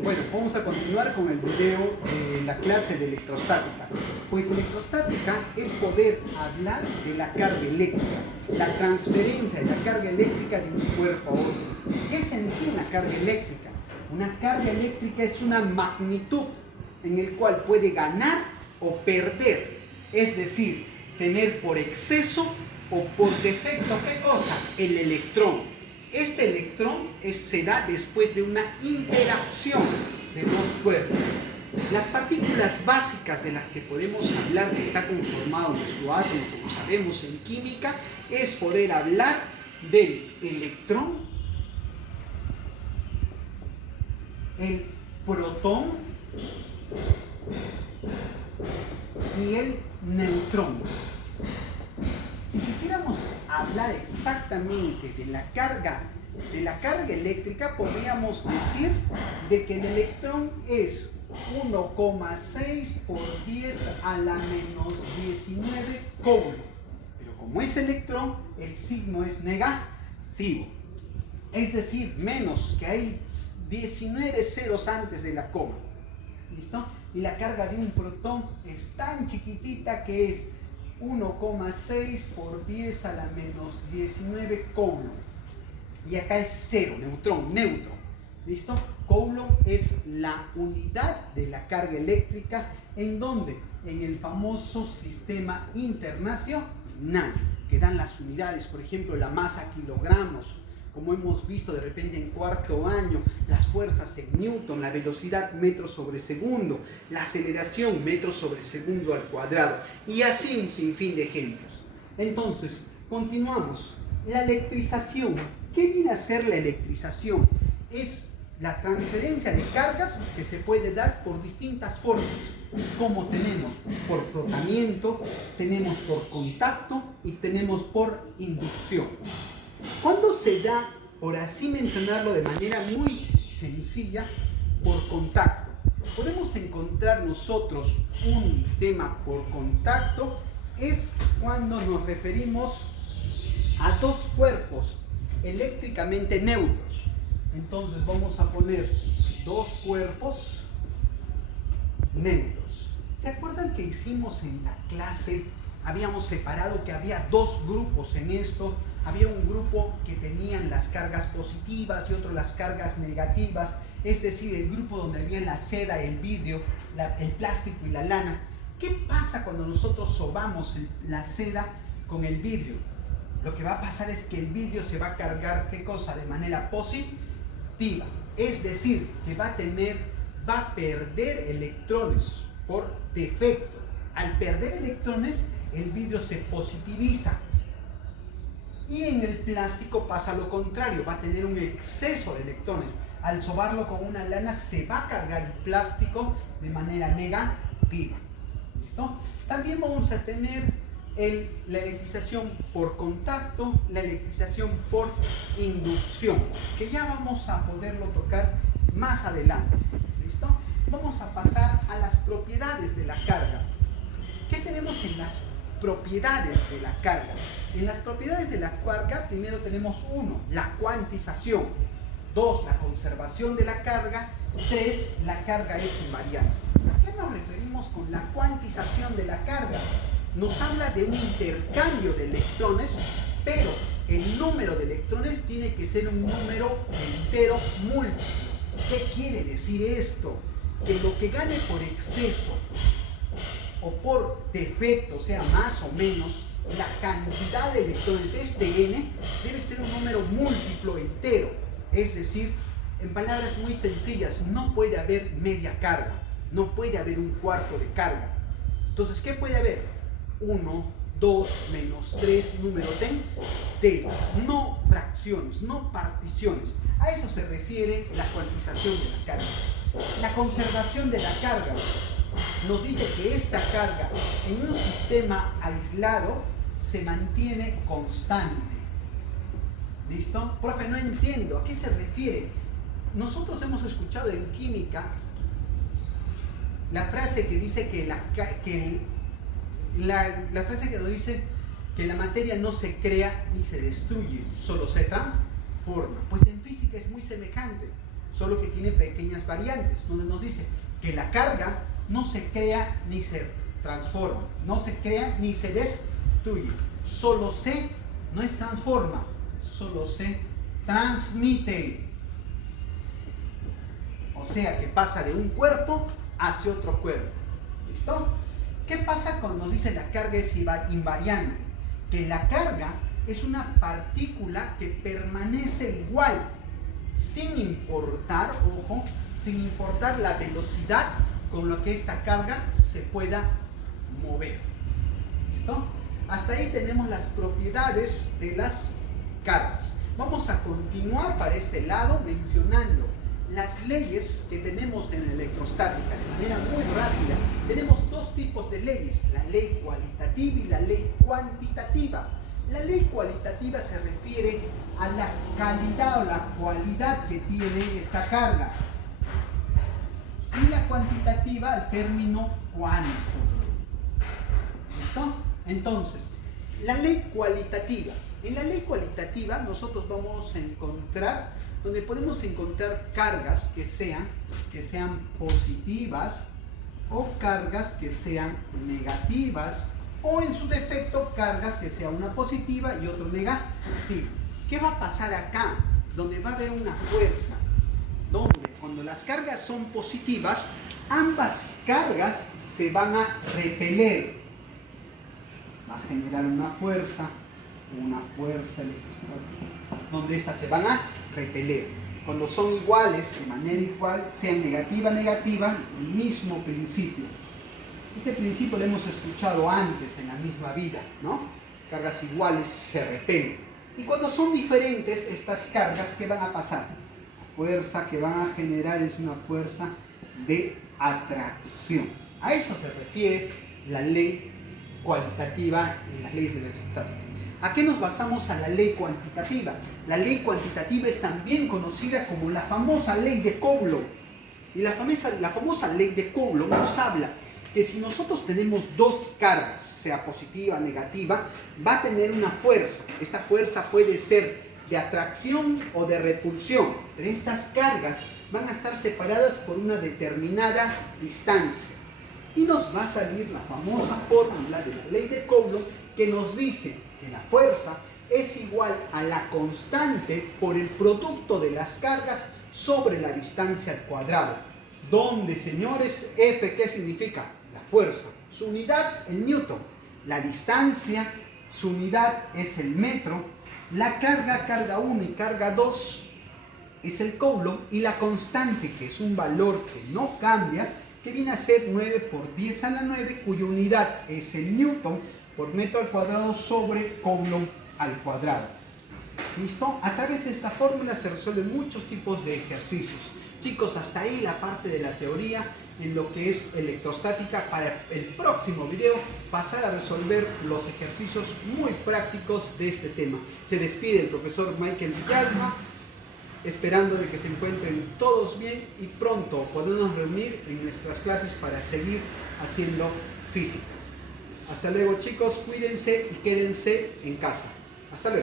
Bueno, vamos a continuar con el video de la clase de electrostática. Pues electrostática es poder hablar de la carga eléctrica, la transferencia de la carga eléctrica de un cuerpo a otro. ¿Qué es en sí una carga eléctrica? Una carga eléctrica es una magnitud en el cual puede ganar o perder, es decir, tener por exceso o por defecto, ¿qué cosa? El electrón. Este electrón se da después de una interacción de dos cuerpos. Las partículas básicas de las que podemos hablar, que está conformado nuestro átomo, como sabemos en química, es poder hablar del electrón, el protón y el neutrón. Si quisiéramos hablar exactamente de la carga eléctrica, podríamos decir de que el electrón es 1,6 por 10 a la menos 19 coulomb. Pero como es electrón, el signo es negativo. Es decir, menos, que hay 19 ceros antes de la coma. ¿Listo? Y la carga de un protón es tan chiquitita que es 1,6 por 10 a la menos 19 coulomb. Y acá es 0, neutrón, neutro. ¿Listo? Coulomb es la unidad de la carga eléctrica. ¿En dónde? En el famoso sistema internacional, que dan las unidades, por ejemplo, la masa kilogramos, como hemos visto de repente en cuarto año, las fuerzas en Newton, la velocidad metros sobre segundo, la aceleración metros sobre segundo al cuadrado, y así un sinfín de ejemplos. Entonces, continuamos. La electrización. ¿Qué viene a ser la electrización? Es la transferencia de cargas que se puede dar por distintas formas, como tenemos por frotamiento, tenemos por contacto y tenemos por inducción. ¿Cuándo se da, por así mencionarlo de manera muy sencilla, por contacto? Podemos encontrar nosotros un tema por contacto, es cuando nos referimos a dos cuerpos eléctricamente neutros. Entonces vamos a poner dos cuerpos neutros. ¿Se acuerdan que hicimos en la clase? Habíamos separado que había dos grupos en esto. Había un grupo que tenían las cargas positivas y otro las cargas negativas, es decir, el grupo donde había la seda, el vidrio, el plástico y la lana. ¿Qué pasa cuando nosotros sobamos la seda con el vidrio? Lo que va a pasar es que el vidrio se va a cargar, ¿qué cosa? De manera positiva, es decir, que va a perder electrones por defecto. Al perder electrones, el vidrio se positiviza. Y en el plástico pasa lo contrario, va a tener un exceso de electrones. Al sobarlo con una lana se va a cargar el plástico de manera negativa. ¿Listo? También vamos a tener la electrización por contacto, la electrización por inducción, que ya vamos a poderlo tocar más adelante. ¿Listo? Vamos a pasar a las propiedades de la carga. ¿Qué tenemos en las propiedades de la carga? En las propiedades de la carga, primero tenemos 1, la cuantización, 2, la conservación de la carga, 3, la carga es invariante. ¿A qué nos referimos con la cuantización de la carga? Nos habla de un intercambio de electrones, pero el número de electrones tiene que ser un número entero múltiplo. ¿Qué quiere decir esto? Que lo que gane por exceso o por defecto, o sea, más o menos, la cantidad de electrones, este n, debe ser un número múltiplo entero. Es decir, en palabras muy sencillas, no puede haber media carga, no puede haber un cuarto de carga. Entonces, ¿qué puede haber? 1, 2, menos 3 números enteros, no fracciones, no particiones. A eso se refiere la cuantización de la carga. La conservación de la carga nos dice que esta carga en un sistema aislado se mantiene constante. ¿Listo? Profe, no entiendo, ¿a qué se refiere? Nosotros hemos escuchado en química la frase que dice la frase que nos dice que la materia no se crea ni se destruye, solo se transforma. Pues en física es muy semejante. solo que tiene pequeñas variantes, donde nos dice que la carga no se crea ni se transforma, no se crea ni se destruye, solo se, no es transforma, solo se transmite. O sea que pasa de un cuerpo hacia otro cuerpo. ¿Listo? ¿Qué pasa cuando nos dice la carga es invariante? Que la carga es una partícula que permanece igual, sin importar, ojo, sin importar la velocidad con la que esta carga se pueda mover. ¿Listo? Hasta ahí tenemos las propiedades de las cargas. Vamos a continuar para este lado mencionando las leyes que tenemos en electrostática de manera muy rápida. Tenemos dos tipos de leyes, la ley cualitativa y la ley cuantitativa. La ley cualitativa se refiere a la calidad o la cualidad que tiene esta carga, y la cuantitativa al término cuánto. ¿Listo? Entonces, la ley cualitativa. En la ley cualitativa nosotros vamos a encontrar, donde podemos encontrar cargas que sean positivas o cargas que sean negativas, o en su defecto cargas que sea una positiva y otra negativa. ¿Qué va a pasar acá? Donde va a haber una fuerza, donde cuando las cargas son positivas, ambas cargas se van a repeler. Va a generar una fuerza electrostática, donde estas se van a repeler. Cuando son iguales, de manera igual, sean negativa, el mismo principio. Este principio lo hemos escuchado antes en la misma vida, ¿no? Cargas iguales se repelen. Y cuando son diferentes, estas cargas, ¿qué van a pasar? La fuerza que van a generar es una fuerza de atracción. A eso se refiere la ley cualitativa y las leyes de la electrostática. ¿A qué nos basamos a la ley cuantitativa? La ley cuantitativa es también conocida como la famosa ley de Coulomb. Y la famosa ley de Coulomb nos habla que si nosotros tenemos dos cargas, sea positiva, negativa, va a tener una fuerza. Esta fuerza puede ser de atracción o de repulsión, pero estas cargas van a estar separadas por una determinada distancia. Y nos va a salir la famosa fórmula de la ley de Coulomb, que nos dice que la fuerza es igual a la constante por el producto de las cargas sobre la distancia al cuadrado. Donde, señores, F, ¿qué significa? La fuerza. Su unidad, el newton. La distancia, su unidad es el metro. La carga 1 y carga 2 es el Coulomb. Y la constante, que es un valor que no cambia, que viene a ser 9 por 10 a la 9, cuya unidad es el newton por metro al cuadrado sobre Coulomb al cuadrado. ¿Listo? A través de esta fórmula se resuelven muchos tipos de ejercicios. Chicos, hasta ahí la parte de la teoría en lo que es electrostática. Para el próximo video pasar a resolver los ejercicios muy prácticos de este tema. Se despide el profesor Michael Villalba, esperando de que se encuentren todos bien y pronto podemos reunir en nuestras clases para seguir haciendo física. Hasta luego, chicos, cuídense y quédense en casa. Hasta luego.